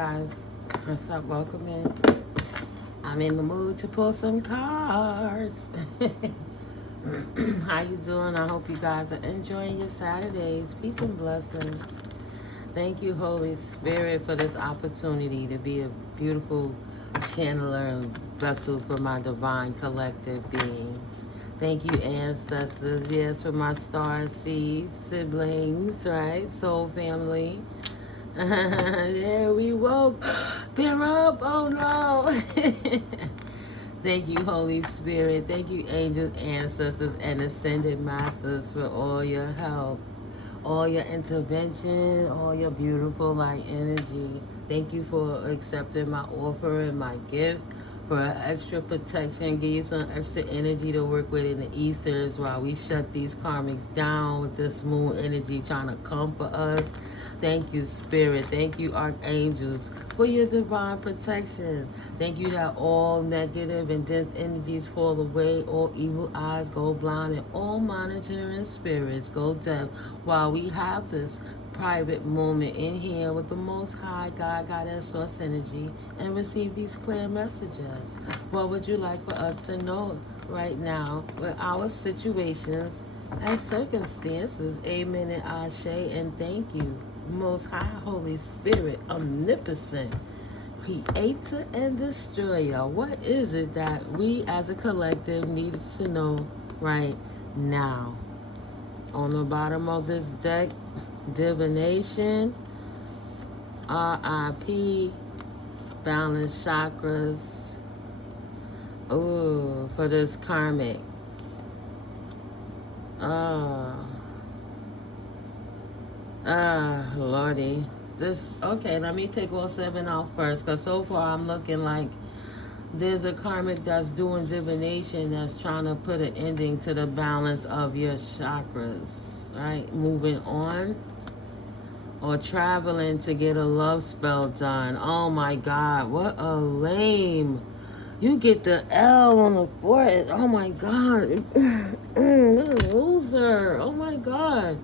guys. What's up? Welcome in. I'm in the mood to pull some cards. How you doing? I hope you guys are enjoying your Saturdays. Peace and blessings. Thank you, Holy Spirit, for this opportunity to be a beautiful channeler and vessel for my divine collective beings. Thank you, ancestors. Yes, for my star seed siblings, right? Soul family. Yeah, we woke. Bear up. Oh, no. Thank you, Holy Spirit. Thank you, angels, ancestors, and ascended masters for all your help, all your intervention, all your beautiful light energy. Thank you for accepting my offer and my gift for extra protection. Give you some extra energy to work with in the ethers while we shut these karmics down with this moon energy trying to come for us. Thank you, Spirit. Thank you, Archangels, for your divine protection. Thank you that all negative and dense energies fall away, all evil eyes go blind, and all monitoring spirits go deaf while we have this private moment in here with the Most High God, Goddess, Source Energy, and receive these clear messages. What would you like for us to know right now with our situations and circumstances? Amen and Ashe, and thank you, Most High Holy Spirit, omnipotent, creator and destroyer. What is it that we as a collective need to know right now? On the bottom of this deck, divination, RIP, balanced chakras. Ooh, for this karmic. Lordy. Okay, let me take all 7 out first, because so far I'm looking like there's a karmic that's doing divination that's trying to put an ending to the balance of your chakras, right? Moving on. Or traveling to get a love spell done. Oh my God, what a lame. You get the L on the forehead. Oh my God. Loser. Oh my God.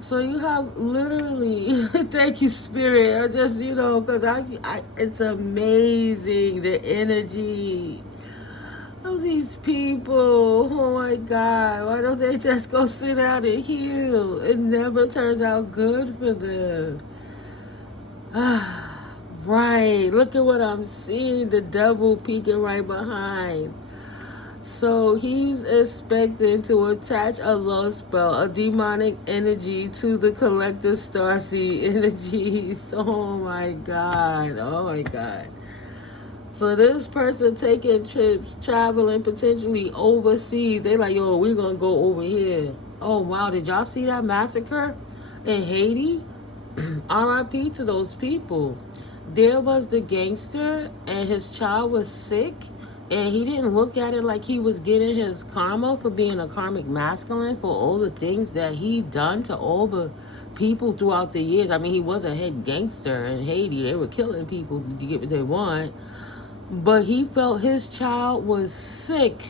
So you have literally, thank you, Spirit. I just, because it's amazing the energy of these people. Oh my God. Why don't they just go sit out and heal? It never turns out good for them. Right. Look at what I'm seeing. The devil peeking right behind. So he's expecting to attach a love spell, a demonic energy to the collective starseed energies. Oh my God. Oh my God. So this person taking trips, traveling potentially overseas. They like, yo, we're going to go over here. Oh, wow. Did y'all see that massacre in Haiti? RIP to those people. There was the gangster and his child was sick. And he didn't look at it like he was getting his karma for being a karmic masculine for all the things that he done to all the people throughout the years. I mean, he was a head gangster in Haiti. They were killing people to get what they want. But he felt his child was sick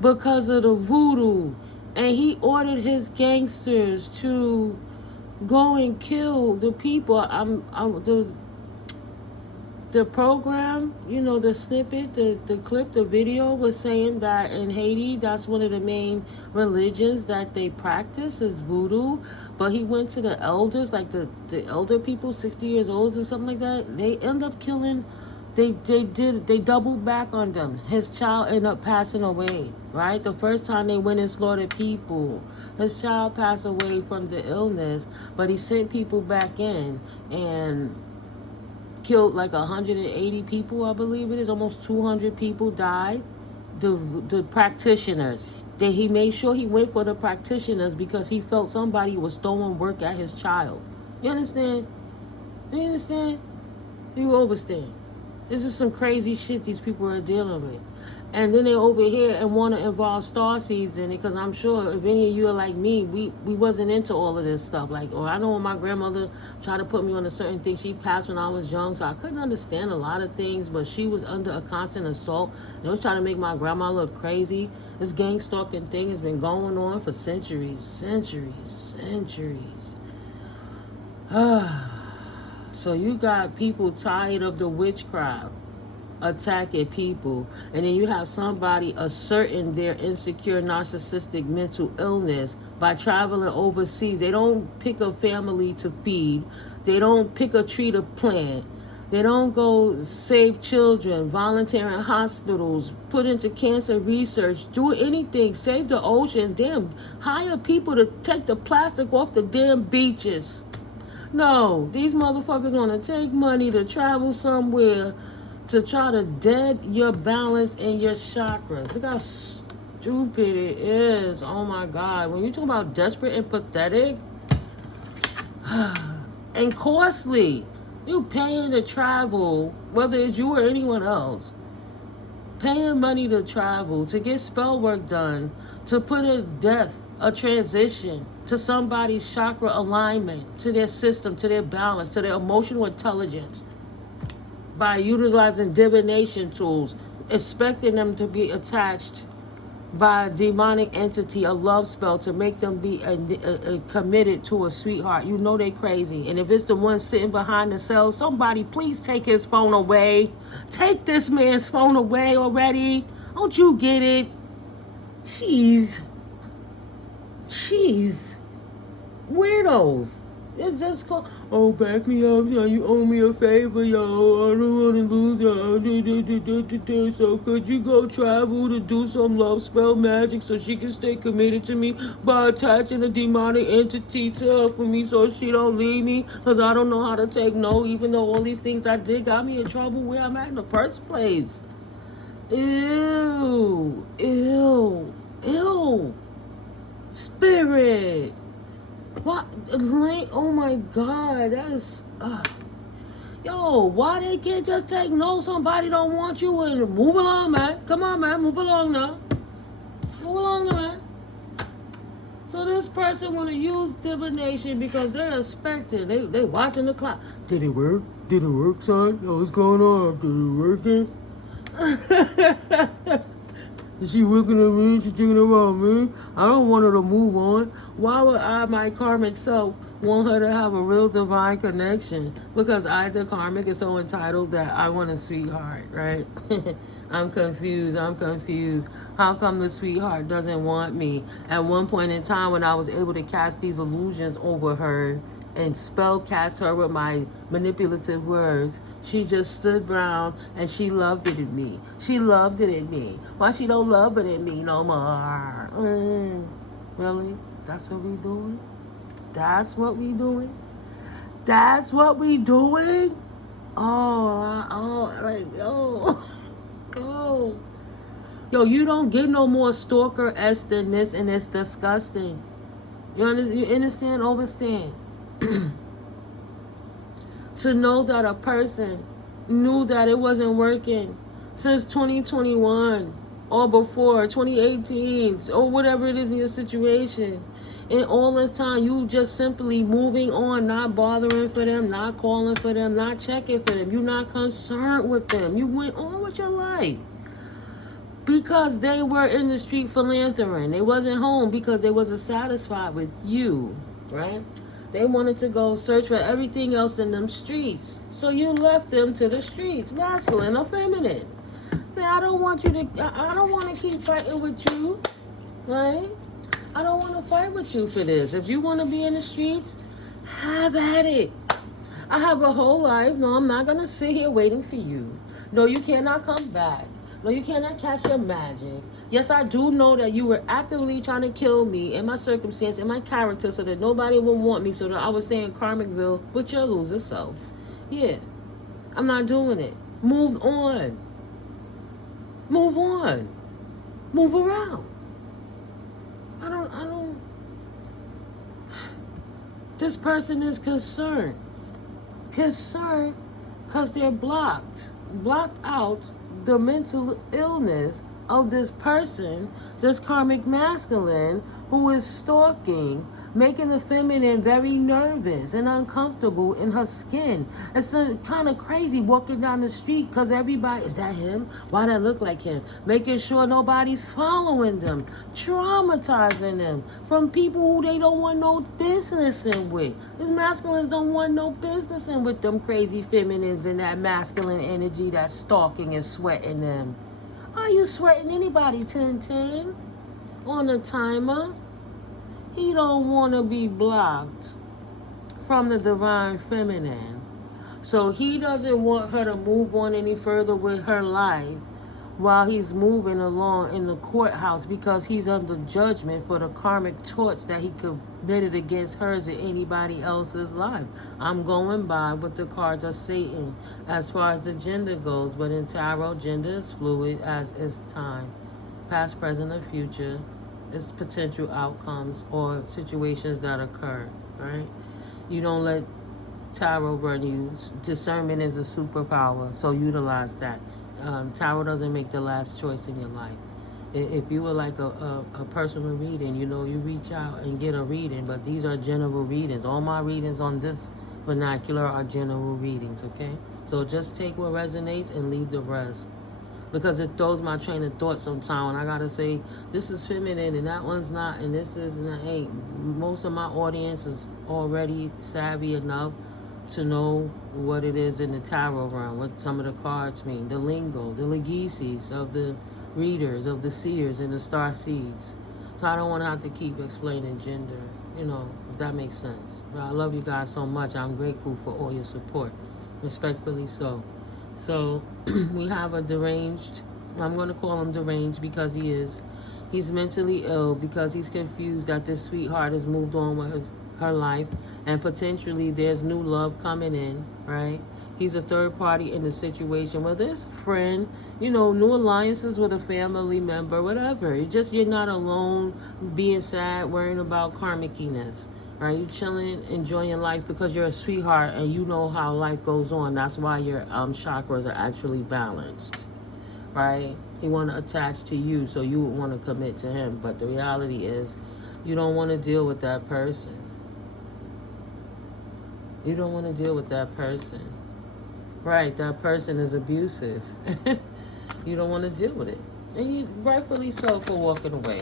because of the voodoo. And he ordered his gangsters to go and kill the people. The program, the snippet, the clip, the video was saying that in Haiti, that's one of the main religions that they practice is voodoo. But he went to the elders, like the elder people, 60 years old or something like that. They end up killing, they doubled back on them. His child ended up passing away, right? The first time they went and slaughtered people. His child passed away from the illness, but he sent people back in and killed like 180 people, I believe it is. Almost 200 people died. The practitioners. He made sure he went for the practitioners because he felt somebody was throwing work at his child. You understand? You understand? You understand? This is some crazy shit these people are dealing with. And then they over here and want to involve starseeds in it, because I'm sure if any of you are like me, we wasn't into all of this stuff. Like, I know when my grandmother tried to put me on a certain thing, she passed when I was young, so I couldn't understand a lot of things, but she was under a constant assault. They was trying to make my grandma look crazy. This gang stalking thing has been going on for centuries. So you got people tired of the witchcraft attacking people, and then you have somebody asserting their insecure narcissistic mental illness by traveling overseas. They don't pick a family to feed. They don't pick a tree to plant. They don't go save children, volunteer in hospitals, put into cancer research, do anything, save the ocean, damn, hire people to take the plastic off the damn beaches. No, these motherfuckers want to take money to travel somewhere to try to dead your balance and your chakras. Look how stupid it is. Oh my God. When you talk about desperate and pathetic and costly, you paying to travel, whether it's you or anyone else, paying money to travel, to get spell work done, to put a death, a transition to somebody's chakra alignment, to their system, to their balance, to their emotional intelligence, by utilizing divination tools, expecting them to be attached by a demonic entity, a love spell, to make them be committed to a sweetheart. You know they crazy. And if it's the one sitting behind the cell, somebody please take his phone away. Take this man's phone away already. Don't you get it? Jeez. Weirdos. It's just called, oh, back me up, yo, you owe me a favor, yo, I don't want to lose, yo, so could you go travel to do some love spell magic so she can stay committed to me by attaching a demonic entity to her for me so she don't leave me, because I don't know how to take no, even though all these things I did got me in trouble where I'm at in the first place. Ew. Spirit. What? Oh my God, that is. Yo, why they can't just take no? Somebody don't want you and move along, man. Come on, man, move along now. Move along, man. So this person want to use divination because they're expecting. They watching the clock. Did it work? Did it work, son? Yo, what's going on? Did it work? Is she looking at me? She thinking about me? I don't want her to move on. Why would I, my karmic self, want her to have a real divine connection? Because I, the karmic, is so entitled that I want a sweetheart, right? I'm confused. How come the sweetheart doesn't want me? At one point in time when I was able to cast these illusions over her and spell cast her with my manipulative words, she just stood around and she loved it in me. Why she don't love it in me no more? Really? That's what we doing? Oh. Yo, you don't get no more stalker-esque than this, and it's disgusting. You understand? Overstand. To know that a person knew that it wasn't working since 2021 or before 2018 or whatever it is in your situation, and all this time you just simply moving on, not bothering for them, not calling for them, not checking for them, you're not concerned with them, you went on with your life because they were in the street philanthroping. They wasn't home because they wasn't satisfied with you, right? They wanted to go search for everything else in them streets. So you left them to the streets, masculine or feminine. Say, I don't want to keep fighting with you, right? I don't want to fight with you for this. If you want to be in the streets, have at it. I have a whole life. No, I'm not going to sit here waiting for you. No, you cannot come back. No, you cannot catch your magic. Yes, I do know that you were actively trying to kill me and my circumstance and my character so that nobody would want me, so that I would stay in Karmicville with your loser self. Yeah, I'm not doing it. Move on. Move around. I don't. This person is concerned because they're blocked out the mental illness of this person, this karmic masculine, who is stalking, making the feminine very nervous and uncomfortable in her skin. It's kind of crazy walking down the street because everybody, is that him? Why that look like him? Making sure nobody's following them, traumatizing them from people who they don't want no business in with. These masculines don't want no business in with them crazy feminines and that masculine energy that's stalking and sweating them. Are you sweating anybody, 1010? On a timer? He don't want to be blocked from the divine feminine. So he doesn't want her to move on any further with her life while he's moving along in the courthouse because he's under judgment for the karmic torts that he committed against hers and anybody else's life. I'm going by what the cards are saying as far as the gender goes, but in tarot, gender is fluid as is time. Past, present, or future. It's potential outcomes or situations that occur, right? You don't let tarot run you. Discernment is a superpower, so utilize that. Tarot doesn't make the last choice in your life. If you would like a personal reading, you know, you reach out and get a reading, but these are general readings. All my readings on this vernacular are general readings, okay? So just take what resonates and leave the rest. Because it throws my train of thought sometimes, and I gotta say, this is feminine and that one's not, and this is not. Hey, most of my audience is already savvy enough to know what it is in the tarot realm, what some of the cards mean, the lingo, the legacies of the readers, of the seers and the star seeds. So I don't want to have to keep explaining gender, you know, if that makes sense. But I love you guys so much. I'm grateful for all your support, respectfully so. So we have a deranged, I'm going to call him deranged because he is. He's mentally ill because he's confused that this sweetheart has moved on with her life and potentially there's new love coming in, right? He's a third party in the situation, whether it's a friend, you know, new alliances with a family member, whatever. It's just you're not alone being sad, worrying about karmiciness. Right, you chilling, enjoying life because you're a sweetheart and you know how life goes on. That's why your chakras are actually balanced, right? He want to attach to you, so you would want to commit to him. But the reality is, you don't want to deal with that person. You don't want to deal with that person, right? That person is abusive. You don't want to deal with it, and you rightfully so for walking away.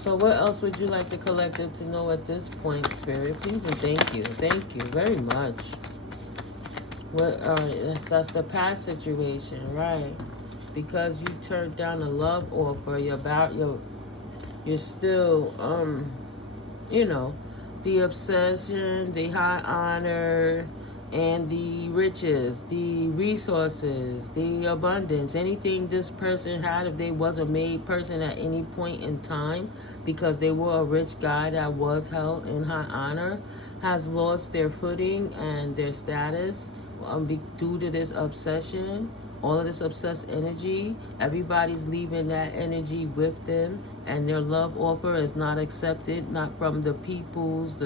So what else would you like the collective to know at this point, Spirit? Please and thank you. Thank you very much. What? That's the past situation, right? Because you turned down a love offer, you're still, you know, the obsession, the high honor, and the riches, the resources, the abundance, anything this person had, if they was a made person at any point in time, because they were a rich guy that was held in high honor, has lost their footing and their status due to this obsession, all of this obsessed energy. Everybody's leaving that energy with them, and their love offer is not accepted, not from the peoples,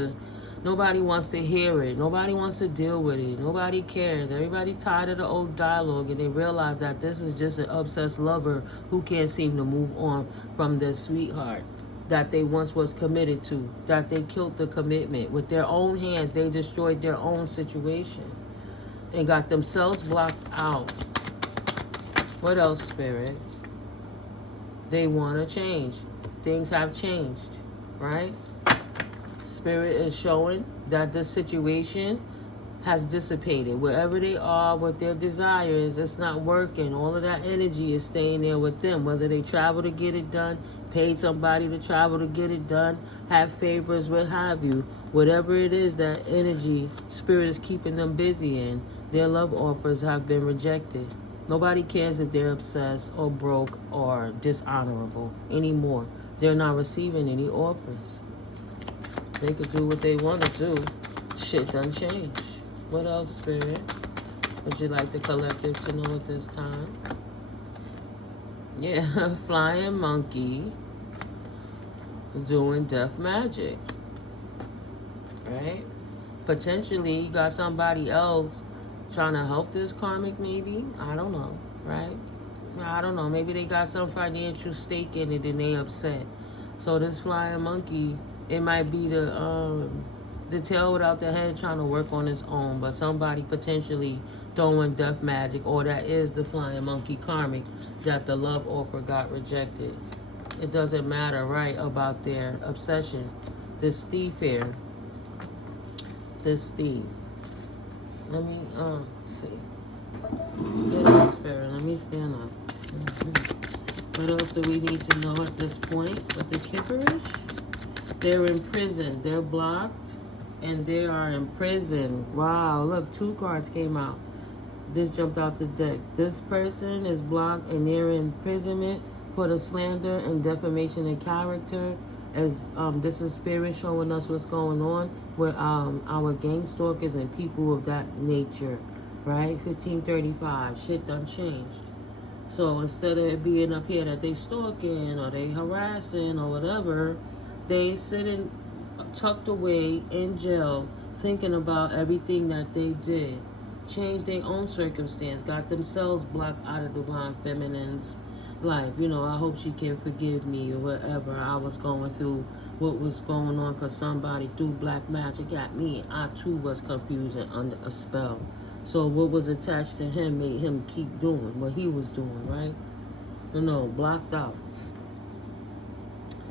nobody wants to hear it. Nobody wants to deal with it. Nobody cares. Everybody's tired of the old dialogue, and they realize that this is just an obsessed lover who can't seem to move on from their sweetheart that they once was committed to, that they killed the commitment. With their own hands, they destroyed their own situation and got themselves blocked out. What else, Spirit? They want to change. Things have changed, right? Spirit is showing that the situation has dissipated. Wherever they are with their desires, it's not working. All of that energy is staying there with them. Whether they travel to get it done, paid somebody to travel to get it done, have favors, what have you. Whatever it is, that energy, Spirit is keeping them busy in. Their love offers have been rejected. Nobody cares if they're obsessed or broke or dishonorable anymore. They're not receiving any offers. They could do what they want to do. Shit done changed. What else, Spirit, would you like the collective to know at this time? Yeah, flying monkey doing death magic. Right? Potentially, you got somebody else trying to help this karmic, maybe. I don't know, right? I don't know. Maybe they got some financial stake in it and they upset. So this flying monkey, it might be the tail without the head trying to work on its own, but somebody potentially throwing death magic, or that is the flying monkey karmic that the love offer got rejected. It doesn't matter, right, about their obsession. This Steve here, this Steve. Let me see. Spirit, let me stand up. What else do we need to know at this point with the Kipperish? They're in prison. They're blocked, and they are in prison. Wow, look, 2 cards came out. This jumped out the deck. This person is blocked, and they're in imprisonment for the slander and defamation of character. As this is Spirit showing us what's going on with our gang stalkers and people of that nature, right? 1535, shit done changed. So instead of it being up here that they stalking or they harassing or whatever, they sitting tucked away in jail thinking about everything that they did. Changed their own circumstance, got themselves blocked out of Divine Feminine's life. You know, I hope she can forgive me or whatever. I was going through what was going on because somebody threw black magic at me. I too was confused and under a spell. So what was attached to him made him keep doing what he was doing, right? You know, blocked out.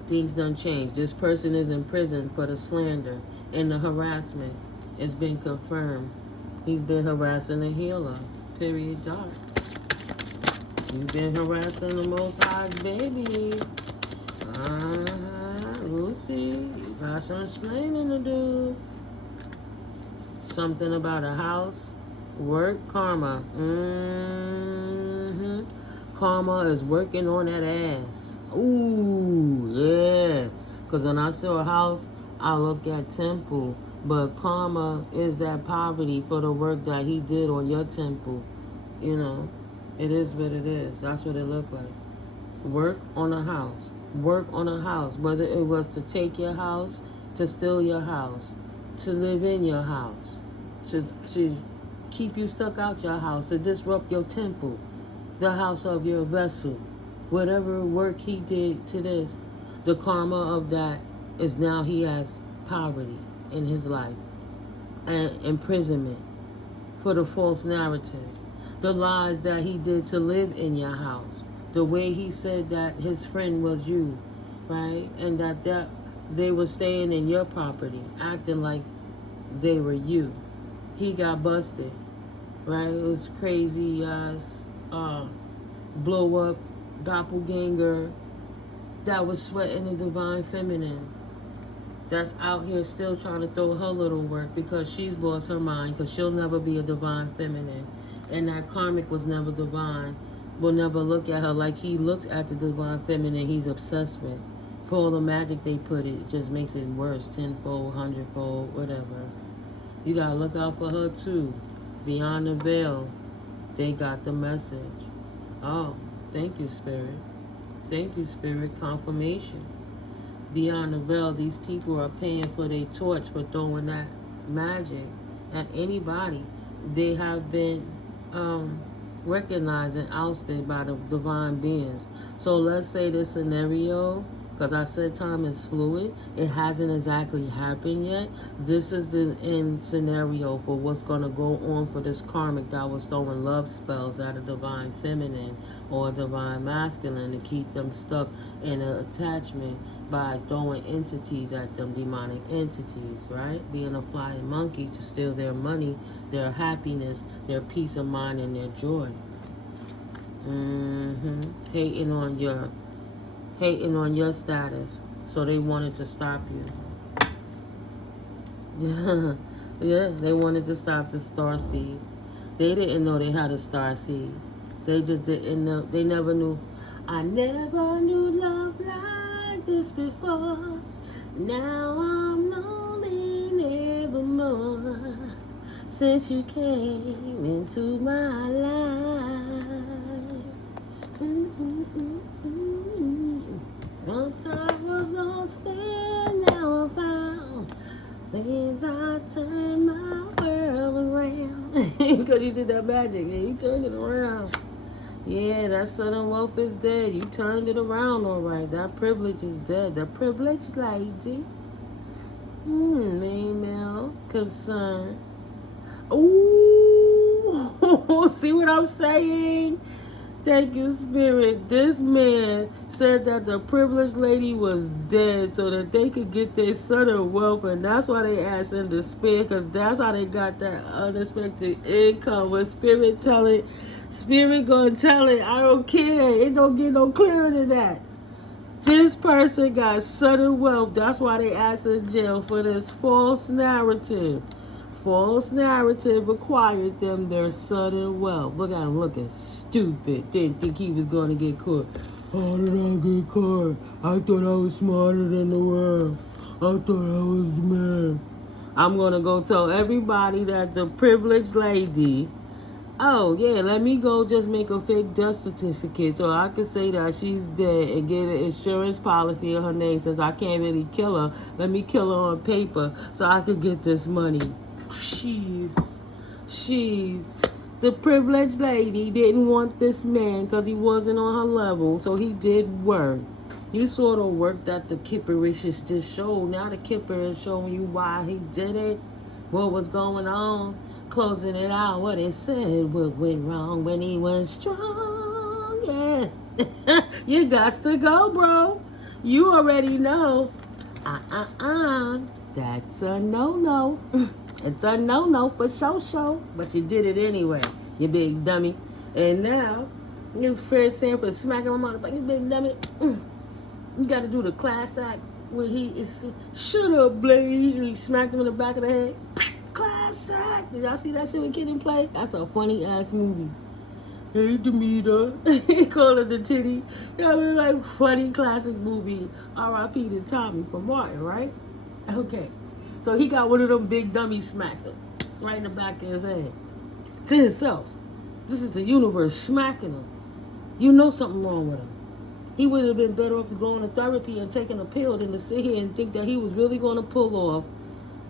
Things done changed. This person is in prison for the slander and the harassment. It's been confirmed. He's been harassing a healer. Period. Dark. You've been harassing the Most High's baby. Lucy, you got some explaining to do. Something about a house. Work karma. Karma is working on that ass. Ooh, yeah. Because when I see a house, I look at temple. But karma is that poverty for the work that he did on your temple. You know, it is what it is. That's what it looked like. Work on a house. Work on a house. Whether it was to take your house, to steal your house, to live in your house, to keep you stuck out your house, to disrupt your temple, the house of your vessel. Whatever work he did to this, the karma of that is now he has poverty in his life and imprisonment for the false narratives, the lies that he did to live in your house, the way he said that his friend was you, right? And that they were staying in your property, acting like they were you. He got busted, right? It was crazy ass blow up doppelganger that was sweating the Divine Feminine, that's out here still trying to throw her little work because she's lost her mind, because she'll never be a Divine Feminine. And that karmic was never divine, will never look at her like he looks at the Divine Feminine he's obsessed with. For all the magic they put it just makes it worse, tenfold, hundredfold, whatever. You gotta look out for her too. Beyond the veil, they got the message. Oh, thank you, Spirit. Thank you, Spirit. Confirmation. Beyond the veil, these people are paying for their torch for throwing that magic at anybody. They have been recognized and ousted by the divine beings. So let's say this scenario, because I said time is fluid, it hasn't exactly happened yet. This is the end scenario for what's going to go on for this karmic that was throwing love spells at a Divine Feminine or a Divine Masculine to keep them stuck in an attachment by throwing entities at them, demonic entities, right? Being a flying monkey to steal their money, their happiness, their peace of mind, and their joy. Hating on your status, so they wanted to stop you. Yeah, they wanted to stop the star seed. They didn't know they had a star seed. They just didn't know. They never knew. I never knew love like this before. Now I'm lonely nevermore. Since you came into my life. Once I was lost and now I'm found. Things I turned my world around. Because you did that magic and you turned it around. Yeah, that Southern wealth is dead. You turned it around all right. That privilege is dead. The privileged lady. Female concern. Ooh, see what I'm saying? Thank you, Spirit. This man said that the privileged lady was dead so that they could get their Southern wealth, and that's why they asked in despair, because that's how they got that unexpected income. When Spirit tell it, Spirit gonna tell it. I don't care. It don't get no clearer than that. This person got Southern wealth. That's why they asked in jail for this false narrative. False narrative required them their Southern wealth. Look at him looking stupid. Didn't think he was going to get caught. How did I get caught? I thought I was smarter than the world. I thought I was the man. I'm going to go tell everybody that the privileged lady, oh, yeah, let me go just make a fake death certificate so I can say that she's dead and get an insurance policy in her name since I can't really kill her. Let me kill her on paper so I can get this money. She's the privileged lady didn't want this man because he wasn't on her level, so he did work. You sort of work that the Kipperish just showed. Now the Kipper is showing you why he did it, what was going on, closing it out, what it said, what went wrong when he was strong. Yeah, you got to go, bro. You already know. That's a no-no. It's a no-no for sure, but you did it anyway, you big dummy. And now, you Fred Sanford smacking him on the you big dummy. You got to do the class act where he is, shut up, Blade. He smacked him in the back of the head. Class act. Did y'all see that shit with Couldnt play? That's a funny-ass movie. Hey, Demeter. He called it the titty. You know, like funny classic movie. R.I.P. to Tommy from Martin, right? Okay. So he got one of them big dummy smacks him right in the back of his head. To himself. This is the universe smacking him. You know something wrong with him. He would have been better off going to therapy and taking a pill than to sit here and think that he was really going to pull off.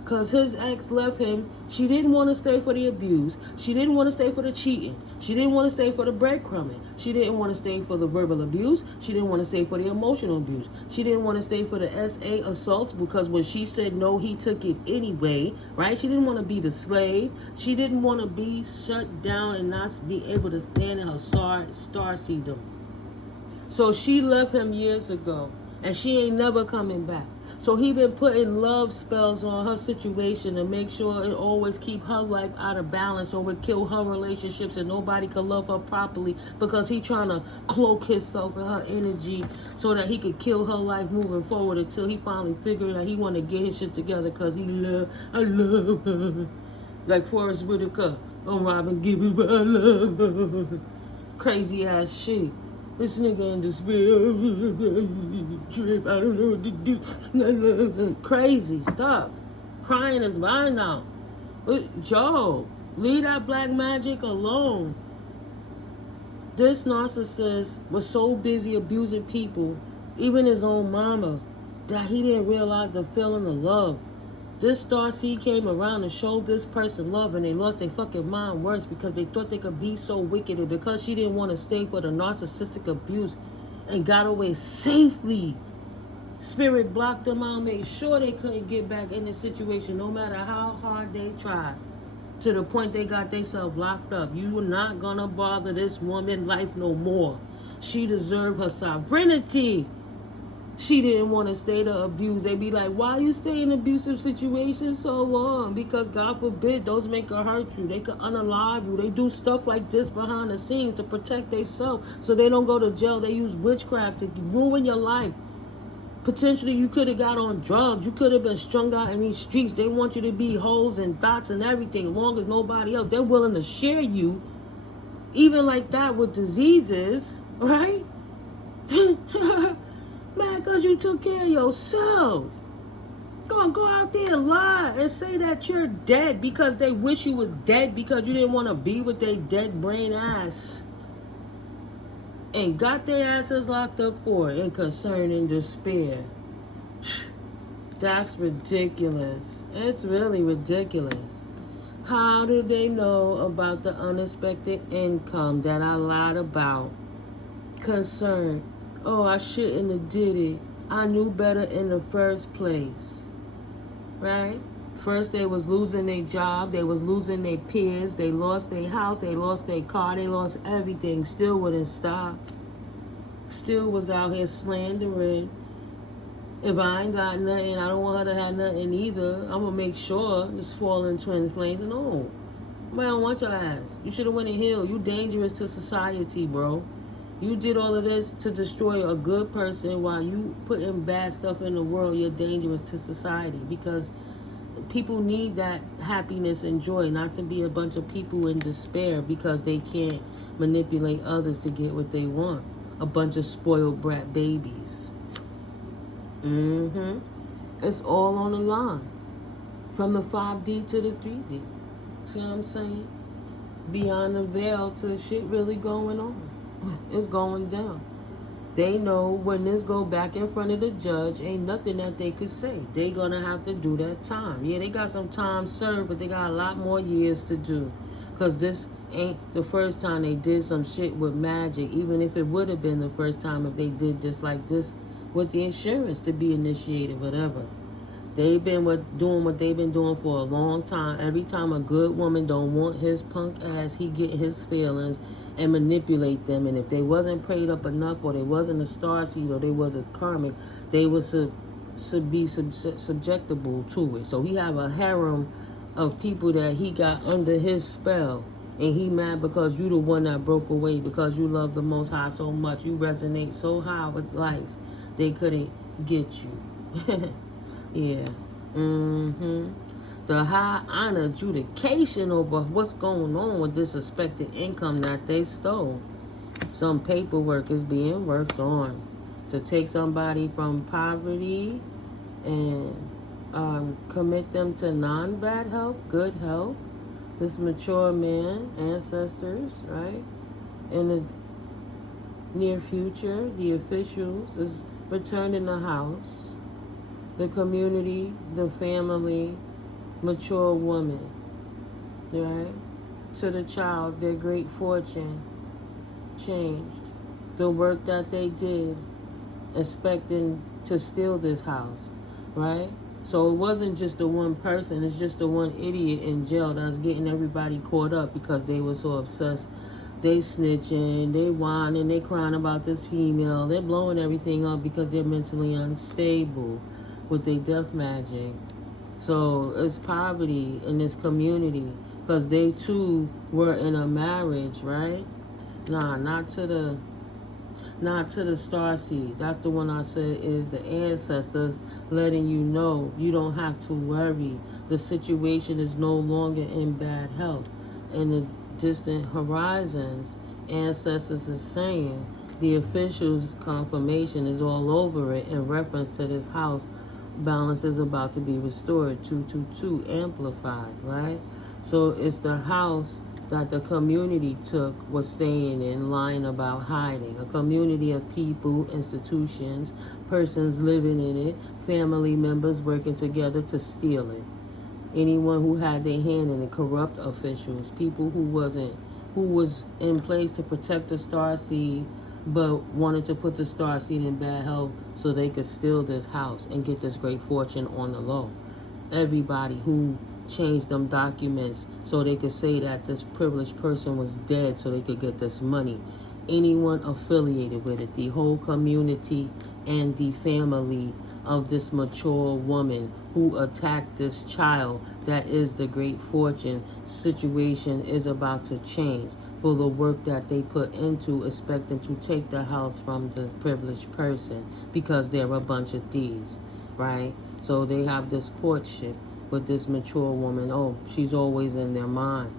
Because his ex left him. She didn't want to stay for the abuse. She didn't want to stay for the cheating. She didn't want to stay for the breadcrumbing. She didn't want to stay for the verbal abuse. She didn't want to stay for the emotional abuse. She didn't want to stay for the SA assaults because when she said no, he took it anyway, right? She didn't want to be the slave. She didn't want to be shut down and not be able to stand in her starseedom. So she left him years ago, and she ain't never coming back. So he been putting love spells on her situation to make sure it always keep her life out of balance or would kill her relationships and nobody could love her properly because he trying to cloak himself in her energy so that he could kill her life moving forward until he finally figured that he want to get his shit together because I love her. Like Forrest Whitaker on Robin Gibbons, but I love her. Crazy ass shit. This nigga in despair, trip, I don't know what to do. Crazy stuff. Crying his mind out. Joe, leave that black magic alone. This narcissist was so busy abusing people, even his own mama, that he didn't realize the feeling of love. This starseed came around and showed this person love, and they lost their fucking mind words because they thought they could be so wicked, and because she didn't want to stay for the narcissistic abuse and got away safely. Spirit blocked them out, made sure they couldn't get back in the situation no matter how hard they tried. To the point they got themselves locked up. You not gonna bother this woman life no more. She deserved her sovereignty. She didn't want to stay to abuse. They be like, why you stay in abusive situations so long? Because God forbid those make her hurt you. They could unalive you. They do stuff like this behind the scenes to protect themselves so they don't go to jail. They use witchcraft to ruin your life. Potentially you could have got on drugs. You could have been strung out in these streets. They want you to be hoes and thoughts and everything as long as nobody else. They're willing to share you. Even like that with diseases, right? Man, because you took care of yourself. Go out there and lie and say that you're dead because they wish you was dead because you didn't want to be with their dead brain ass. And got their asses locked up for it in concern and despair. That's ridiculous. It's really ridiculous. How did they know about the unexpected income that I lied about? Concern. Oh, I shouldn't have did it. I knew better in the first place. Right? First, they was losing their job. They was losing their peers. They lost their house. They lost their car. They lost everything. Still wouldn't stop. Still was out here slandering. If I ain't got nothing, I don't want her to have nothing either. I'm going to make sure it's falling twin flames. No. I don't want your ass. You should have went and healed. You dangerous to society, bro. You did all of this to destroy a good person while you putting bad stuff in the world. You're dangerous to society because people need that happiness and joy, not to be a bunch of people in despair because they can't manipulate others to get what they want. A bunch of spoiled brat babies. It's all on the line. From the 5D to the 3D. See what I'm saying? Beyond the veil to shit really going on. It's going down. They know when this go back in front of the judge, ain't nothing that they could say. They gonna have to do that time. Yeah, they got some time served, but they got a lot more years to do. Because this ain't the first time they did some shit with magic, even if it would have been the first time if they did just like this with the insurance to be initiated, whatever. They've been doing what they've been doing for a long time. Every time a good woman don't want his punk ass, he get his feelings and manipulate them. And if they wasn't prayed up enough, or they wasn't a starseed, or they was a karmic, they was subjectable to it. So he have a harem of people that he got under his spell. And he mad because you the one that broke away, because you love the Most High so much. You resonate so high with life. They couldn't get you. Yeah. The high honor adjudication over what's going on with this suspected income that they stole. Some paperwork is being worked on to take somebody from poverty and commit them to non-bad health, good health. This mature man, ancestors, right? In the near future, the officials is returning the house. The community, the family, mature woman, right? To the child, their great fortune changed. The work that they did, expecting to steal this house, right? So it wasn't just the one person, it's just the one idiot in jail that's getting everybody caught up because they were so obsessed. They snitching, they whining, they crying about this female. They're blowing everything up because they're mentally unstable with their death magic. So it's poverty in this community because they too were in a marriage, right? Nah, not to the starseed. That's the one I said is the ancestors letting you know you don't have to worry. The situation is no longer in bad health. In the distant horizons, ancestors is saying the official's confirmation is all over it in reference to this house. Balance is about to be restored, 222 amplified, right? So it's the house that the community was staying in, lying about hiding. A community of people, institutions, persons living in it, family members working together to steal it. Anyone who had their hand in it, corrupt officials, people who was in place to protect the starseed, but wanted to put the starseed in bad health so they could steal this house and get this great fortune on the low. Everybody who changed them documents so they could say that this privileged person was dead so they could get this money. Anyone affiliated with it, the whole community and the family of this mature woman who attacked this child that is the great fortune situation is about to change for the work that they put into expecting to take the house from the privileged person because they're a bunch of thieves, right? So they have this courtship with this mature woman. Oh, she's always in their mind.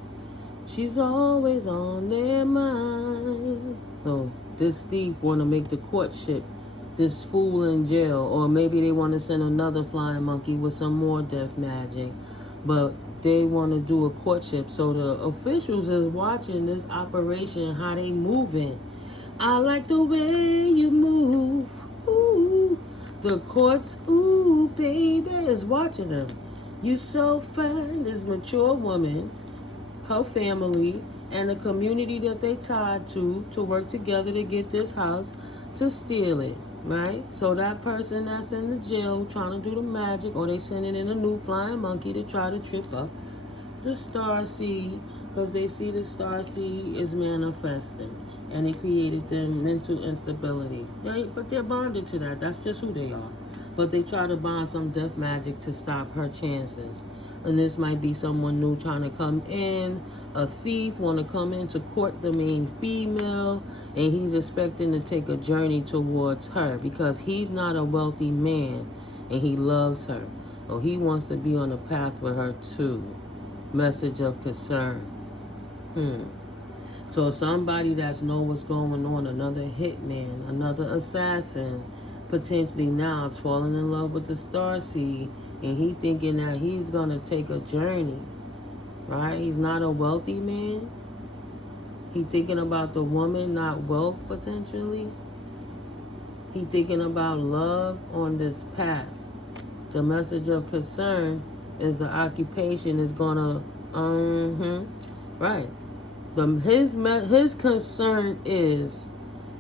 She's always on their mind. So this thief want to make the courtship this fool in jail, or maybe they want to send another flying monkey with some more death magic, but they want to do a courtship. So the officials is watching this operation, how they moving. I like the way you move. Ooh. The courts, ooh, baby, is watching them. You so fine. This mature woman, her family, and the community that they tied to work together to get this house, to steal it, right? So that person that's in the jail trying to do the magic, or they sending in a new flying monkey to try to trip up the star seed, because they see the star seed is manifesting, and it created them mental instability. But they're bonded to that. That's just who they are. But they try to bond some death magic to stop her chances. And this might be someone new trying to come in, a thief want to come in to court the main female, and he's expecting to take a journey towards her because he's not a wealthy man and he loves her. So he wants to be on a path with her too. Message of concern. So somebody that's know what's going on, another hitman, another assassin, potentially now is falling in love with the starseed, and he thinking that he's gonna take a journey, right? He's not a wealthy man. He thinking about the woman, not wealth potentially. He thinking about love on this path. The message of concern is the occupation is gonna, right. His concern is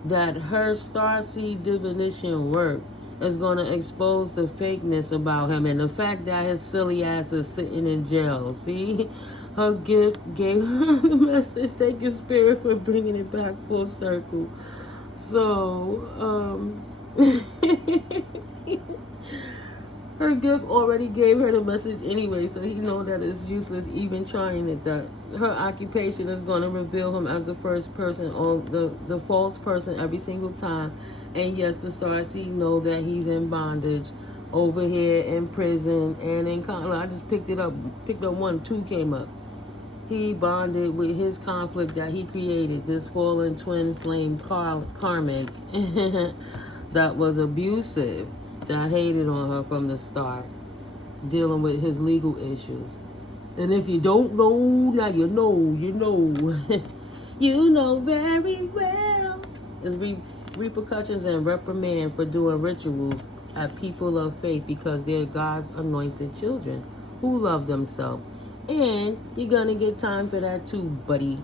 that her starseed divination work is going to expose the fakeness about him and the fact that his silly ass is sitting in jail. See? Her gift gave her the message. Thank you, Spirit, for bringing it back full circle. So, her gift already gave her the message anyway, so he know that it's useless even trying it. That her occupation is going to reveal him as the first person or the false person every single time. And yes, the starseed know that he's in bondage over here in prison and in I just picked up 1, 2 came up. He bonded with his conflict that he created, this fallen twin flame karmic that was abusive, that hated on her from the start, dealing with his legal issues. And if you don't know, now you know. You know very well. There's repercussions and reprimand for doing rituals at people of faith because they're God's anointed children who love themselves. And you're going to get time for that too, buddy.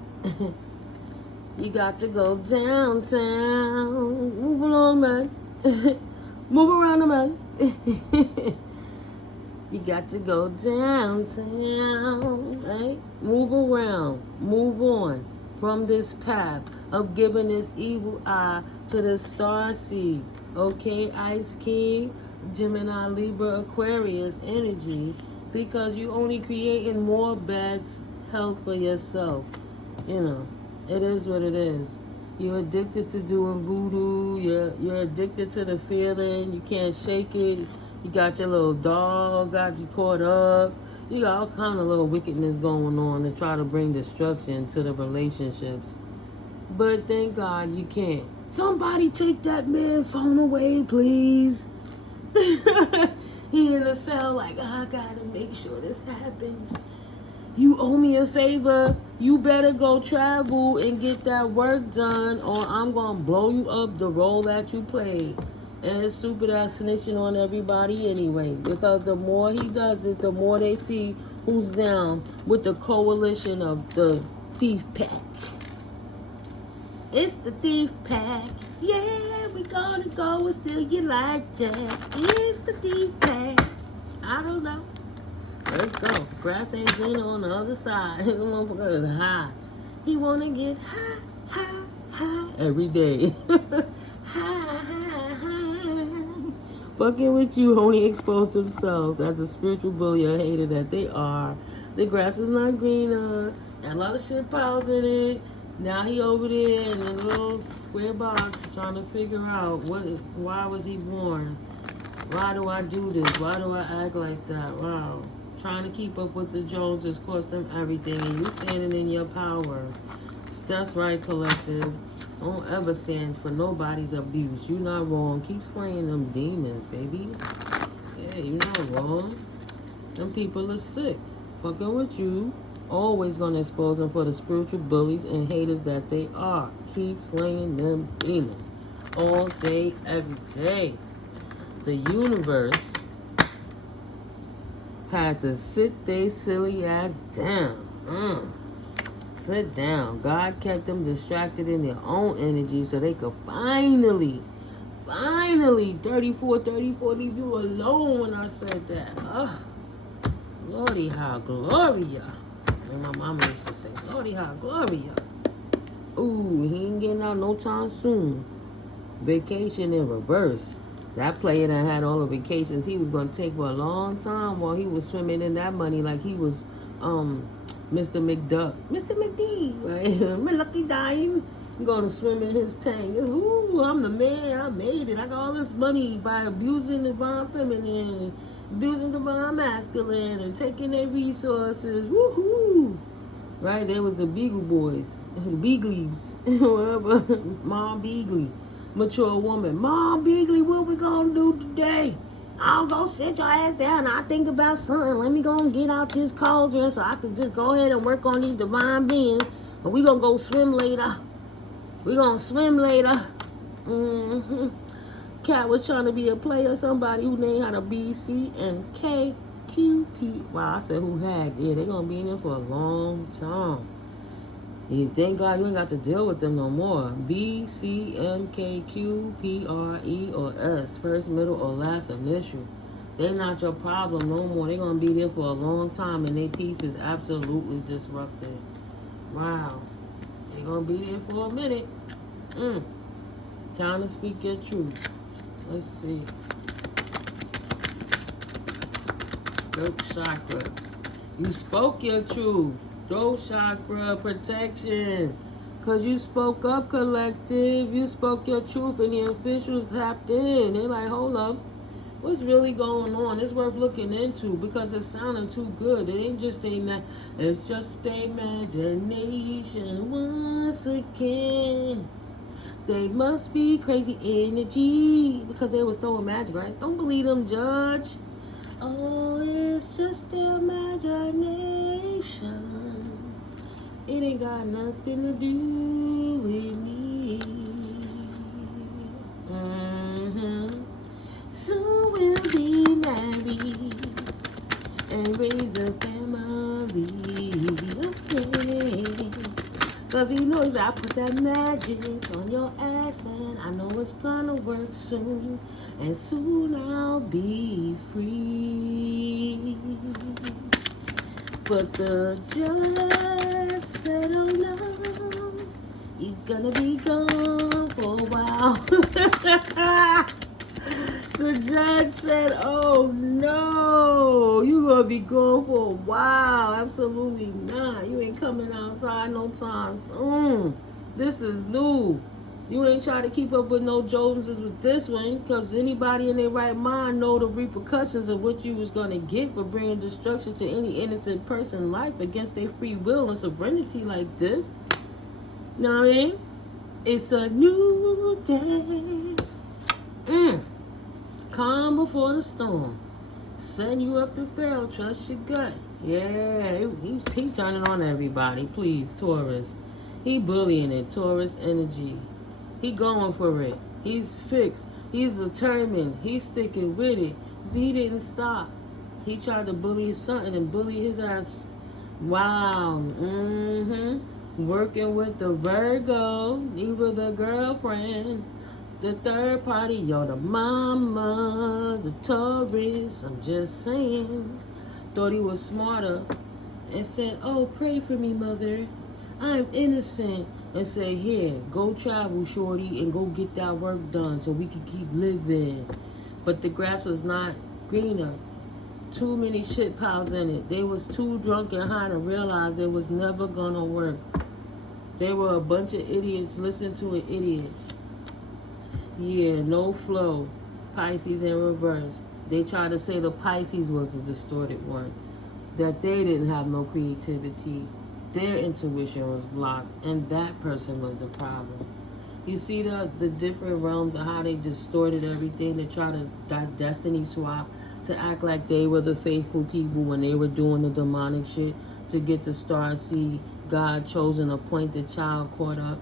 You got to go downtown. Move along, man. Move around, man. You got to go downtown, right? Move around. Move on from this path of giving this evil eye to the star seed. Okay, Ice King, Gemini, Libra, Aquarius energies, because you only creating more bad health for yourself. You know, it is what it is. You're addicted to doing voodoo. You're addicted to the feeling. You can't shake it. You got your little dog, got you caught up. You got all kind of little wickedness going on to try to bring destruction to the relationships. But thank God you can't. Somebody take that man phone away, please. He in the cell like, I gotta make sure this happens. You owe me a favor. You better go travel and get that work done, or I'm gonna blow you up the role that you played. And it's stupid ass snitching on everybody anyway, because the more he does it, the more they see who's down with the coalition of the thief pack. It's the thief pack. Yeah, we gonna go and steal your life, Jack. It's the thief pack. I don't know. Let's go. Grass ain't green on the other side. The motherfucker is high. He wanna get high, high, high every day. High, high, high. Fucking with you only expose themselves as a spiritual bully or hater that they are. The grass is not greener. And a lot of shit piles in it. Now he over there in a little square box trying to figure out why was he born? Why do I do this? Why do I act like that? Wow. Trying to keep up with the Joneses cost them everything, and you standing in your power. That's right, collective. Don't ever stand for nobody's abuse. You're not wrong. Keep slaying them demons, baby. Yeah, you're not wrong. Them people are sick. Fucking with you. Always gonna expose them for the spiritual bullies and haters that they are. Keep slaying them demons. All day, every day. The universe had to sit they silly ass down. Sit down. God kept them distracted in their own energy so they could finally, 34, leave you alone when I said that. Lordy, how Gloria. And my mama used to say, Lordy, how Gloria. Ooh, he ain't getting out no time soon. Vacation in reverse. That player that had all the vacations he was going to take for a long time while he was swimming in that money like he was Mr. McDuck. Mr. McD, right? My lucky dime. I'm going to swim in his tank. Ooh, I'm the man. I made it. I got all this money by abusing the divine feminine, abusing the divine masculine, and taking their resources. Woohoo! Right? There was the Beagle Boys. The Beagleys. Whatever. Mom Beagley. Mature woman. Mom Beagley, what we going to do today? I'll go sit your ass down. I think about something. Let me go and get out this cauldron so I can just go ahead and work on these divine beings. And we going to go swim later. We going to swim later. Cat was trying to be a player. Somebody who named how to B, C, and K, Q, P. Wow, I said who had. Yeah, they're going to be in there for a long time. Yeah, thank God you ain't got to deal with them no more. B, C, M, K, Q, P, R, E, or S. First, middle, or last initial. They're not your problem no more. They're going to be there for a long time, and their piece is absolutely disrupted. Wow. They're going to be there for a minute. Time to speak your truth. Let's see. Throat chakra. You spoke your truth. Throat chakra protection. Because you spoke up, collective. You spoke your truth, and the officials tapped in. They're like, hold up. What's really going on? It's worth looking into because it's sounding too good. It ain't just it's just their imagination once again. They must be crazy energy because they was throwing magic, right? Don't believe them, Judge. Oh, it's just their imagination. It ain't got nothing to do with me. Soon we'll be married and raise a family. Okay. Cause he knows I put that magic on your ass and I know it's gonna work soon. And soon I'll be free. But the judge said, oh no, you're gonna be gone for a while. The judge said, oh no, you gonna be gone for a while. Absolutely not. You ain't coming outside no time soon. This is new. You ain't trying to keep up with no Joneses with this one, because anybody in their right mind know the repercussions of what you was gonna get for bringing destruction to any innocent person's life against their free will and sovereignty like this. You know what I mean? It's a new day. Calm before the storm. Setting you up to fail. Trust your gut. Yeah, he turning on everybody. Please, Taurus. He bullying it. Taurus energy. He going for it. He's fixed. He's determined. He's sticking with it. He didn't stop. He tried to bully his son and bully his ass. Wow. Working with the Virgo. Either the girlfriend. The third party, you're the mama, the Taurus, I'm just saying. Thought he was smarter and said, oh, pray for me, mother. I'm innocent. And said, here, go travel, shorty, and go get that work done so we can keep living. But the grass was not greener. Too many shit piles in it. They was too drunk and high to realize it was never gonna work. They were a bunch of idiots listening to an idiot. Yeah, no flow. Pisces in reverse. They tried to say the Pisces was the distorted one. That they didn't have no creativity. Their intuition was blocked. And that person was the problem. You see the different realms of how they distorted everything. They try to destiny swap to act like they were the faithful people when they were doing the demonic shit to get the star seed, God chosen appointed child caught up.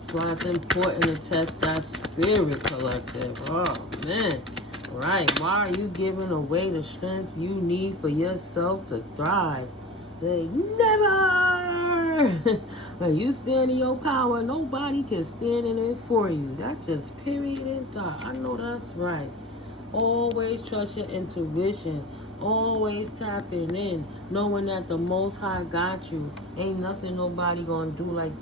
That's why it's important to test that spirit, collective. Oh, man. Right. Why are you giving away the strength you need for yourself to thrive? Say never. When you stand in your power, nobody can stand in it for you. That's just period and dot. I know that's right. Always trust your intuition. Always tapping in, knowing that the Most High got you. Ain't nothing nobody gonna do like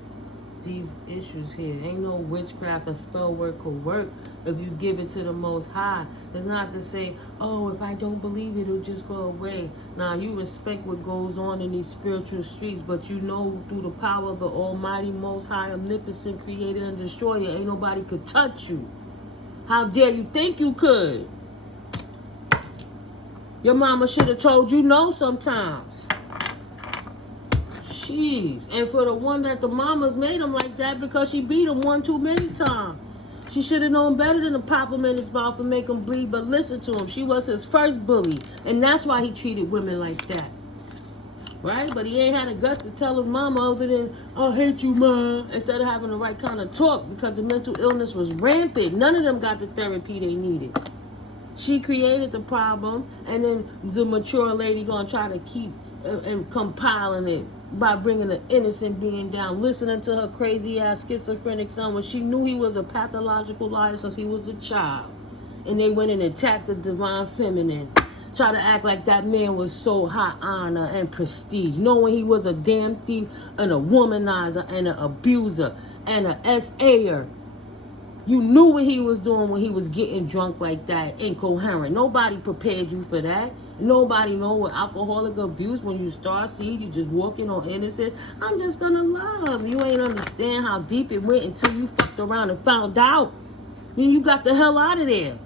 these issues here. Ain't no witchcraft and spell work could work if you give it to the Most High. It's not to say, oh, if I don't believe it, it'll just go away. Now, you respect what goes on in these spiritual streets, but you know through the power of the Almighty, Most High, Omnipotent, Creator, and Destroyer, ain't nobody could touch you. How dare you think you could? Your mama should have told you no sometimes. Jeez. And for the one that the mamas made him like that because she beat him one too many times. She should have known better than to pop him in his mouth and make him bleed, but listen to him. She was his first bully. And that's why he treated women like that. Right? But he ain't had the guts to tell his mama other than, I hate you, ma. Instead of having the right kind of talk because the mental illness was rampant. None of them got the therapy they needed. She created the problem, and then the mature lady gonna try to keep and compiling it by bringing the innocent being down, listening to her crazy ass schizophrenic son when she knew he was a pathological liar since he was a child. And they went and attacked the divine feminine, try to act like that man was so high honor and prestige, knowing he was a damn thief and a womanizer and an abuser and a SA'er. You knew what he was doing when he was getting drunk like that, incoherent. Nobody prepared you for that. Nobody know what alcoholic abuse, when you start seeing, you just walking on innocent. I'm just gonna love. You ain't understand how deep it went until you fucked around and found out. Then you got the hell out of there.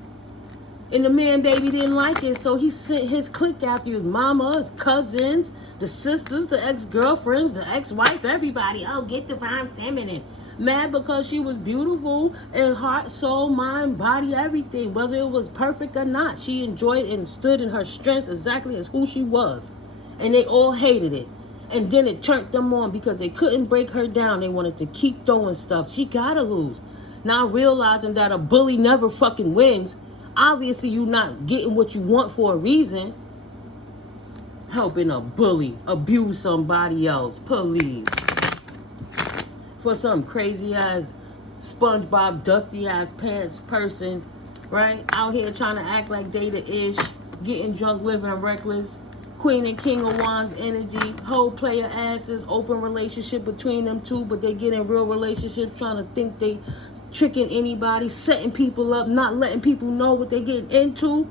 And the man baby didn't like it, so he sent his clique after you. His mama, his cousins, the sisters, the ex-girlfriends, the ex-wife, everybody. Oh, get divine feminine. Mad because she was beautiful in heart, soul, mind, body, everything. Whether it was perfect or not, she enjoyed and stood in her strengths exactly as who she was. And they all hated it. And then it turned them on because they couldn't break her down. They wanted to keep throwing stuff. She gotta lose. Now realizing that a bully never fucking wins. Obviously you not getting what you want for a reason. Helping a bully abuse somebody else. Please. For some crazy ass SpongeBob dusty ass pants person, right? Out here trying to act like they the ish, getting drunk, living reckless. Queen and King of Wands energy, whole player asses, open relationship between them two, but they get in real relationships trying to think they tricking anybody, setting people up, not letting people know what they getting into.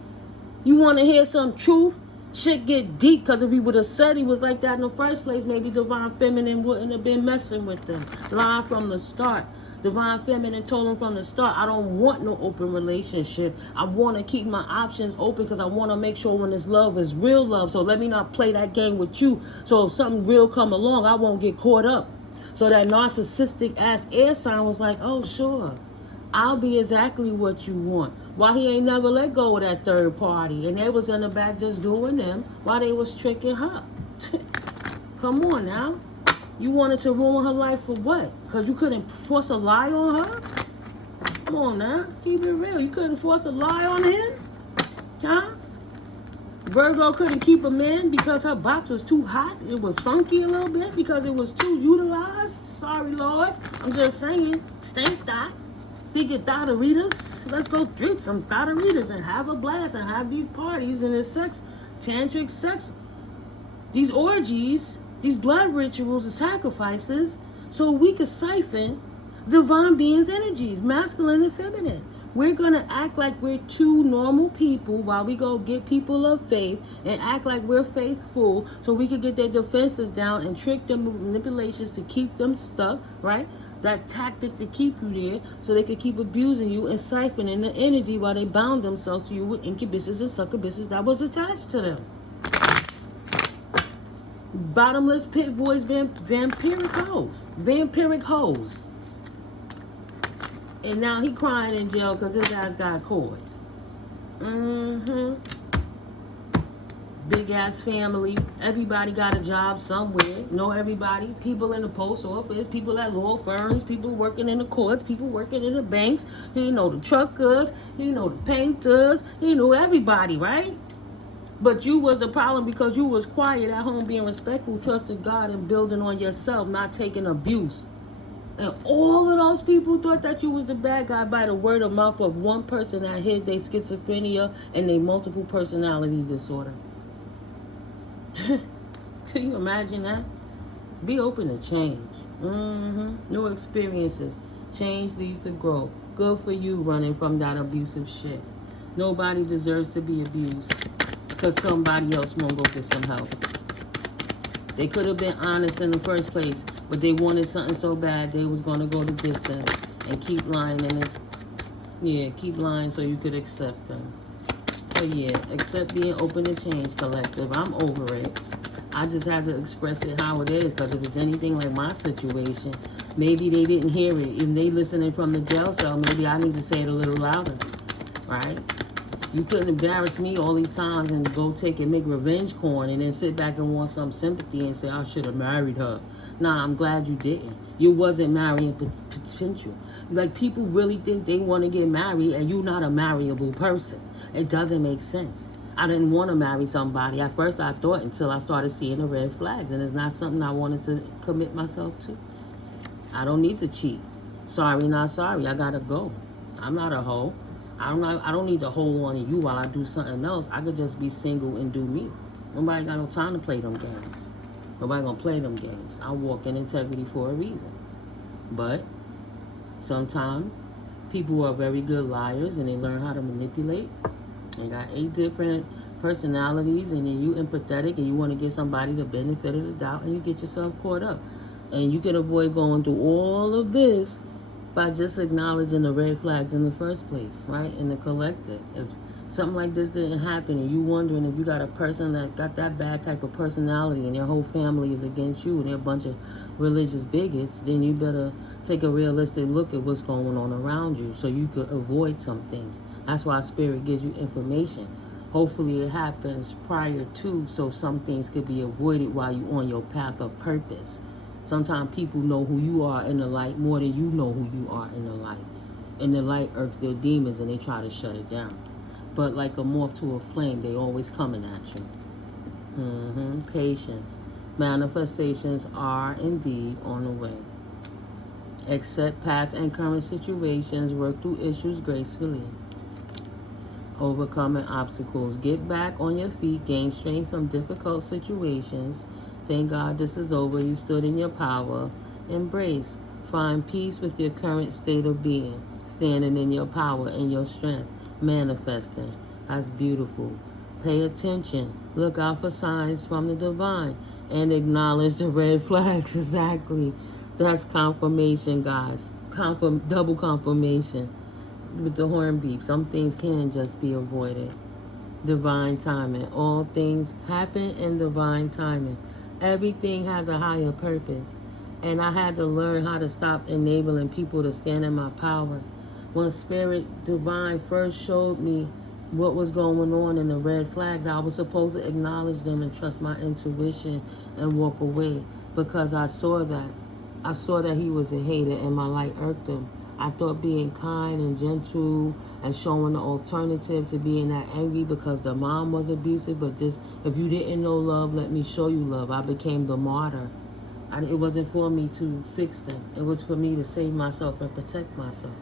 You want to hear some truth? Shit get deep, because if he would have said he was like that in the first place, maybe Divine Feminine wouldn't have been messing with them. Lying from the start. Divine Feminine told him from the start, I don't want no open relationship. I want to keep my options open because I want to make sure when this love is real love. So let me not play that game with you. So if something real come along, I won't get caught up. So that narcissistic ass air sign was like, oh, sure. I'll be exactly what you want. Why he ain't never let go of that third party. And they was in the back just doing them while they was tricking her. Come on now. You wanted to ruin her life for what? Because you couldn't force a lie on her? Come on now. Keep it real. You couldn't force a lie on him? Huh? Virgo couldn't keep a man because her box was too hot. It was funky a little bit because it was too utilized. Sorry, Lord. I'm just saying. Stank that. Think of thotteritas. Let's go drink some thotteritas and have a blast and have these parties and this sex, tantric sex, these orgies, these blood rituals and sacrifices, so we could siphon divine beings' energies, masculine and feminine. We're going to act like we're two normal people while we go get people of faith and act like we're faithful so we could get their defenses down and trick them with manipulations to keep them stuck, right? That tactic to keep you there so they could keep abusing you and siphoning the energy while they bound themselves to you with incubuses and succubuses that was attached to them. Bottomless pit boys, vampiric hoes. Vampiric hoes. And now he crying in jail because his ass got caught. big ass family. Everybody got a job somewhere. Know everybody. People in the post office, people at law firms, people working in the courts, people working in the banks. You know the truckers, you know the painters, you know everybody, right? But you was the problem because you was quiet at home, being respectful, trusting God, and building on yourself, not taking abuse. And all of those people thought that you was the bad guy by the word of mouth of one person that hid their schizophrenia and their multiple personality disorder. Can you imagine that? Be open to change. New experiences. Change leads to growth. Good for you running from that abusive shit. Nobody deserves to be abused because somebody else won't go get some help. They could have been honest in the first place, but they wanted something so bad they was going to go the distance and keep lying in it. Yeah, keep lying so you could accept them. But yeah, accept being open to change, collective. I'm over it. I just had to express it how it is, because if it's anything like my situation, maybe they didn't hear it. If they listening from the jail cell, maybe I need to say it a little louder, right? You couldn't embarrass me all these times and go take and make revenge corn and then sit back and want some sympathy and say, I should have married her. Nah, I'm glad you didn't. You wasn't marrying potential. Like, people really think they want to get married and you're not a marryable person. It doesn't make sense. I didn't want to marry somebody. At first I thought, until I started seeing the red flags, and it's not something I wanted to commit myself to. I don't need to cheat. Sorry, not sorry. I gotta go. I'm not a hoe. I don't need to hold on to you while I do something else. I could just be single and do me. Nobody got no time to play them games. Nobody gonna play them games. I walk in integrity for a reason. But sometimes people are very good liars and they learn how to manipulate. They got 8 different personalities, and then you empathetic and you want to give somebody the benefit of the doubt, and you get yourself caught up. And you can avoid going through all of this by just acknowledging the red flags in the first place, right? In the collective. If something like this didn't happen and you wondering if you got a person that got that bad type of personality and their whole family is against you and they're a bunch of religious bigots, then you better take a realistic look at what's going on around you so you could avoid some things. That's why Spirit gives you information. Hopefully it happens prior to, so some things could be avoided while you're on your path of purpose. Sometimes people know who you are in the light more than you know who you are in the light. And the light irks their demons and they try to shut it down. But like a moth to a flame, they always coming at you. Patience. Manifestations are indeed on the way. Accept past and current situations. Work through issues gracefully. Overcoming obstacles. Get back on your feet. Gain strength from difficult situations. Thank God this is over. You stood in your power. Embrace. Find peace with your current state of being. Standing in your power and your strength. Manifesting. That's beautiful. Pay attention. Look out for signs from the divine. And acknowledge the red flags. Exactly. That's confirmation, guys. Double confirmation. With the horn beep. Some things can just be avoided. Divine timing. All things happen in divine timing. Everything has a higher purpose. And I had to learn how to stop enabling people to stand in my power. When Spirit Divine first showed me what was going on in the red flags, I was supposed to acknowledge them and trust my intuition and walk away, because I saw that. I saw that he was a hater and my light irked him. I thought being kind and gentle and showing the alternative to being that angry because the mom was abusive, but just, if you didn't know love, let me show you love. I became the martyr. It wasn't for me to fix them. It was for me to save myself and protect myself.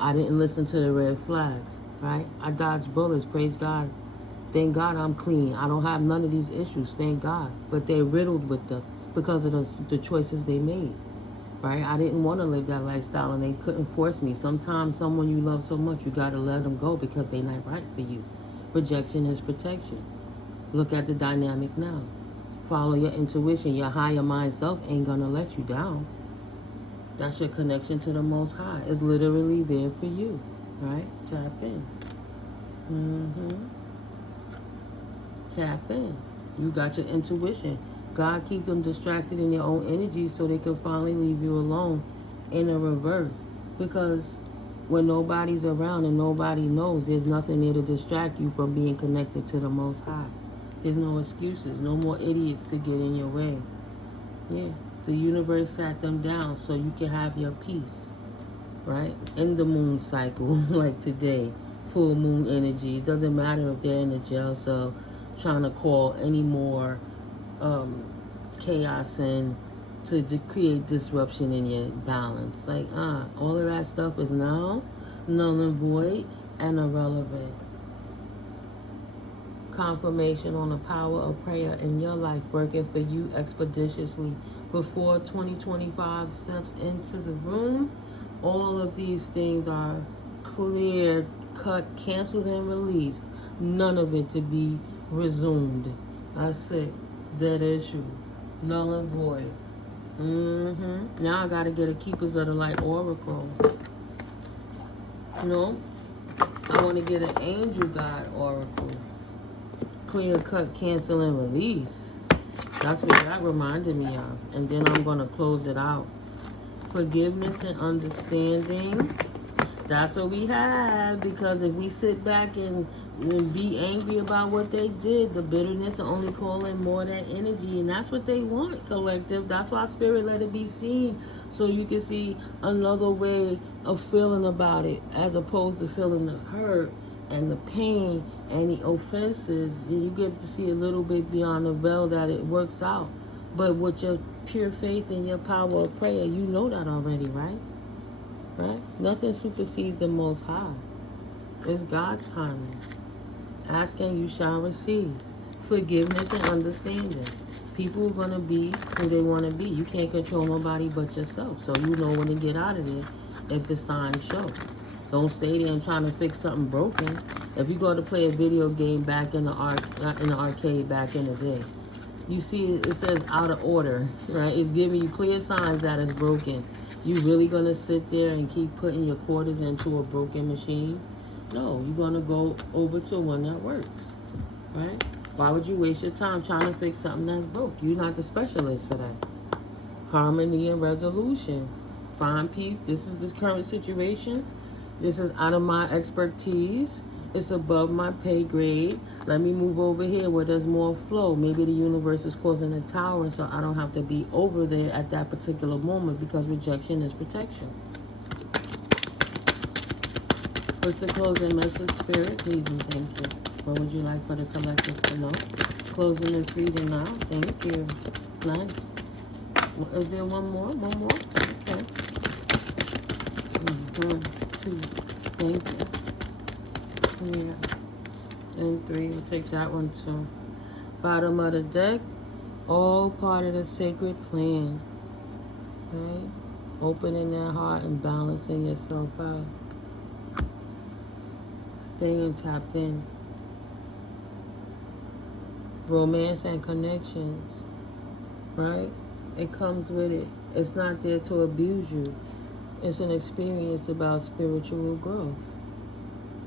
I didn't listen to the red flags, right? I dodged bullets, praise God. Thank God I'm clean. I don't have none of these issues, thank God. But they're riddled with them because of the choices they made, right? I didn't want to live that lifestyle and they couldn't force me. Sometimes someone you love so much, you got to let them go because they're not right for you. Rejection is protection. Look at the dynamic now. Follow your intuition. Your higher mind self ain't going to let you down. That's your connection to the Most High. It's literally there for you, right? Tap in. Tap in. You got your intuition. God keep them distracted in their own energy so they can finally leave you alone in a reverse. Because when nobody's around and nobody knows, there's nothing there to distract you from being connected to the Most High. There's no excuses. No more idiots to get in your way. Yeah. The universe sat them down so you can have your peace. Right? In the moon cycle, like today. Full moon energy. It doesn't matter if they're in a jail cell trying to call any more chaos in to create disruption in your balance. Like, all of that stuff is now null and void and irrelevant. Confirmation on the power of prayer in your life working for you expeditiously before 2025 steps into the room. All of these things are cleared, cut, canceled, and released. None of it to be resumed. That's it. Dead issue. Null and void. Now I gotta get a Keepers of the Light Oracle. No. I want to get an Angel God Oracle. Clear, cut, cancel, and release. That's what that reminded me of. And then I'm going to close it out. Forgiveness and understanding. That's what we have. Because if we sit back and be angry about what they did, the bitterness will only call in more of that energy. And that's what they want, collective. That's why Spirit let it be seen. So you can see another way of feeling about it. As opposed to feeling the hurt and the pain and the offenses. And you get to see a little bit beyond the veil that it works out. But with your pure faith and your power of prayer, you know that already, right? Right? Nothing supersedes the Most High. It's God's timing. Ask and you shall receive. Forgiveness and understanding. People are going to be who they want to be. You can't control nobody but yourself. So you know when to get out of there if the signs show. Don't stay there and trying to fix something broken. If you go to play a video game back in the arcade back in the day, you see it says out of order, right? It's giving you clear signs that it's broken. You really going to sit there and keep putting your quarters into a broken machine? No, you're going to go over to one that works, right? Why would you waste your time trying to fix something that's broke? You're not the specialist for that. Harmony and resolution. Find peace. This is this current situation. This is out of my expertise. It's above my pay grade. Let me move over here where there's more flow. Maybe the universe is causing a tower, so I don't have to be over there at that particular moment because rejection is protection. What's the closing message, Spirit? Please and thank you. What would you like for the collective to know? Closing this reading now. Thank you. Nice. Is there one more? One more? Okay. 1, 2. Thank you. Yeah. And 3. We'll take that one too. Bottom of the deck. All part of the sacred plan. Okay? Opening that heart and balancing yourself out. Staying tapped in. Romance and connections. Right? It comes with it. It's not there to abuse you. It's an experience about spiritual growth.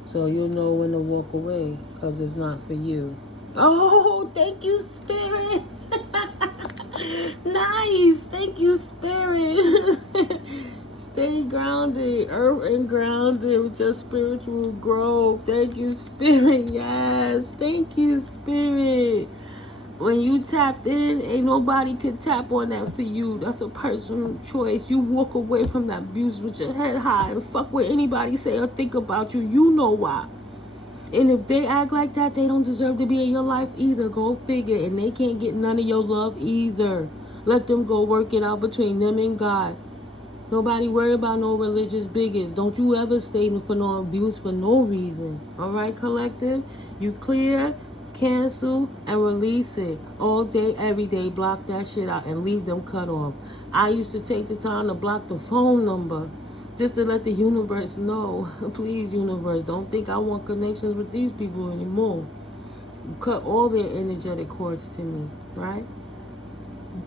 So you'll know when to walk away because it's not for you. Oh, thank you, Spirit. Nice. Thank you, Spirit. Stay grounded, earth and grounded with your spiritual growth. Thank you, Spirit. Yes. Thank you, Spirit. When you tapped in, ain't nobody can tap on that for you. That's a personal choice. You walk away from that abuse with your head high and fuck what anybody say or think about you. You know why. And if they act like that, they don't deserve to be in your life either. Go figure. And they can't get none of your love either. Let them go work it out between them and God. Nobody worry about no religious bigots. Don't you ever stay for no abuse for no reason. All right, collective? You clear? Cancel and release it all day, every day. Block that shit out and leave them cut off. I used to take the time to block the phone number just to let the universe know. Please, universe, don't think I want connections with these people anymore. Cut all their energetic cords to me, right?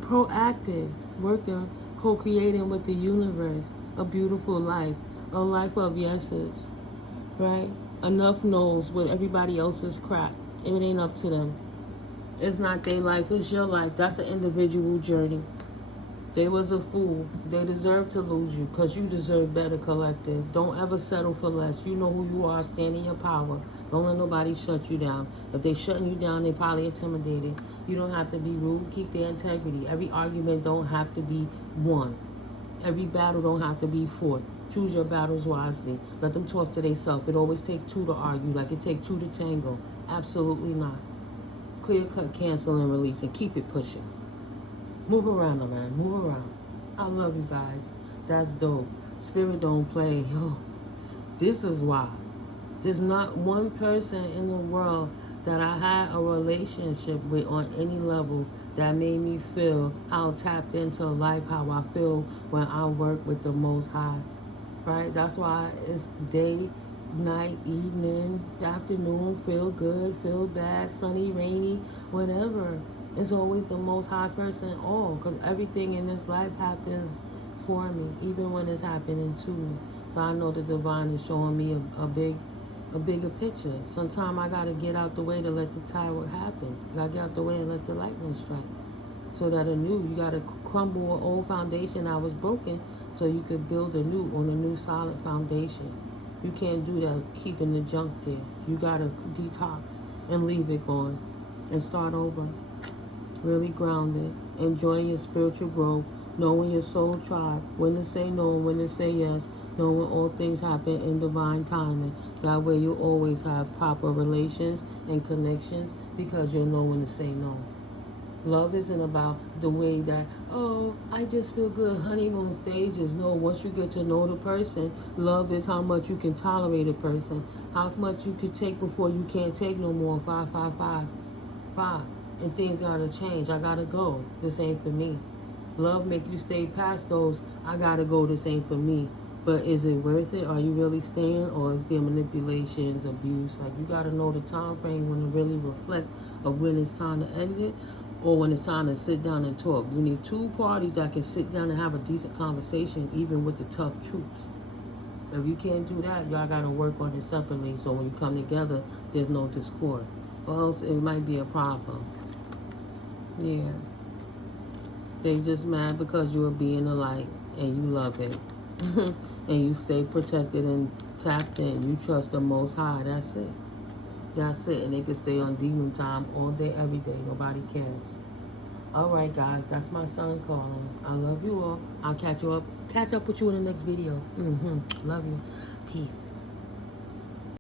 Proactive, working, co-creating with the universe. A beautiful life, a life of yeses, right? Enough knows what everybody else's crap. It ain't up to them. It's not their life, it's your life. That's an individual journey. They was a fool. They deserve to lose you because you deserve better, collective. Don't ever settle for less. You know who you are. Stand in your power. Don't let nobody shut you down. If they shutting you down, they probably intimidated. You don't have to be rude. Keep their integrity. Every argument don't have to be won. Every battle don't have to be fought. Choose your battles wisely. Let them talk to themselves. It always take two to argue, like it take two to tango. Absolutely not. Clear cut, cancel, and release, and keep it pushing. Move around, man. Move around. I love you guys. That's dope. Spirit don't play. Yo, this is why. There's not one person in the world that I had a relationship with on any level that made me feel how tapped into life, how I feel when I work with the Most High. Right? That's why it's day, night, evening, afternoon, feel good, feel bad, sunny, rainy, whatever. It's always the Most High person in all, because everything in this life happens for me, even when it's happening to me. So I know the divine is showing me a bigger picture. Sometimes I gotta get out the way to let the tower happen. You gotta get out the way and let the lightning strike. So that you gotta crumble an old foundation that was broken so you could build on a new solid foundation. You can't do that keeping the junk there. You gotta detox and leave it going and start over. Really grounded, enjoying your spiritual growth, knowing your soul tribe, when to say no and when to say yes, knowing all things happen in divine timing. That way you always have proper relations and connections because you'll know when to say no. Love isn't about the way that, oh, I just feel good, honeymoon stages. No, once you get to know the person, love is how much you can tolerate a person, how much you can take before you can't take no more. 5, 5, 5, 5. And things gotta change. I gotta go. This ain't for me. Love make you stay past those. I gotta go. This ain't for me. But is it worth it? Are you really staying, or is there manipulations, abuse? Like, you gotta know the time frame when to really reflect of when it's time to exit, or when it's time to sit down and talk. You need two parties that can sit down and have a decent conversation, even with the tough truths. If you can't do that, y'all gotta work on it separately. So when you come together, there's no discord, or else it might be a problem. Yeah. They just mad because you are being a light and you love it. And you stay protected and tapped in. You trust the Most High. That's it. That's it. And they can stay on demon time all day, every day. Nobody cares. All right, guys. That's my son calling. I love you all. I'll catch up with you in the next video. Love you. Peace.